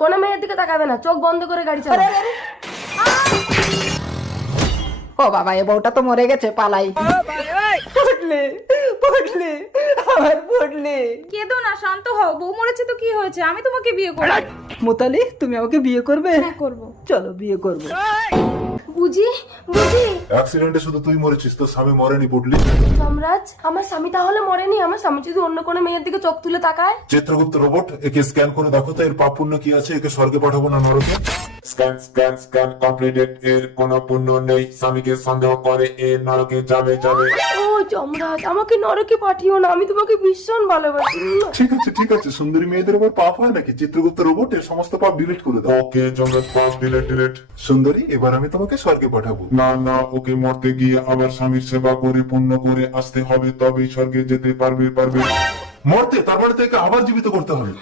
কোনো মেয়ের দিকে তাকাবে না, চোখ বন্ধ করে গাড়ি চালাবে। ও বাবা, এ বউটা তো মরে গেছে, পালাই। পড়লে পড়লে আমার পড়লে। কেঁদো না, শান্ত হও। বউ মরেছে তো কি হয়েছে, আমি তোমাকে বিয়ে করব। মোতালি, তুমি আমাকে বিয়ে করবে? হ্যাঁ করব। চলো বিয়ে করবো। বুঝি বুঝি অ্যাক্সিডেন্টে শুধু তুই মরেছিস, তোর স্বামী মরেনি পুটলি। যমরাজ, আমার স্বামী তাহলে মরেনি? আমার স্বামী যদি অন্য কোনো মেয়ের দিকে চোখ তুলে তাকায়? চিত্রগুপ্ত রোবট, একে স্ক্যান করে দেখো তো এর পাপ পুণ্য কি আছে, একে স্বর্গে পাঠাবো না নরকে। Scan scan scan completed. এর কোনো পুণ্য নেই, স্বামীকে সন্দেহ করে এ নরকে যাবে যাবে। ও যমরাজ, আমাকে নরকে পাঠিও না, আমি তোমাকে ভীষণ ভালোবাসি। ঠিক আছে, সুন্দরী মেয়েদের উপর পাপ হয় নাকি? চিত্রগুপ্ত রোবট, এর সমস্ত পাপ ডিলিট করে দাও। ওকে জমরাজ, পাপ ডিলেট ডিলেট। সুন্দরী, এবার আমি তোমাকে স্বর্গে পাঠাবো। না না, ওকে মরতে গিয়ে আবার স্বামীর সেবা করে পুণ্য করে আসতে হবে, তবেই স্বর্গে যেতে পারবে। মরতে, তার মানে তো একে আবার জীবিত করতে হবে।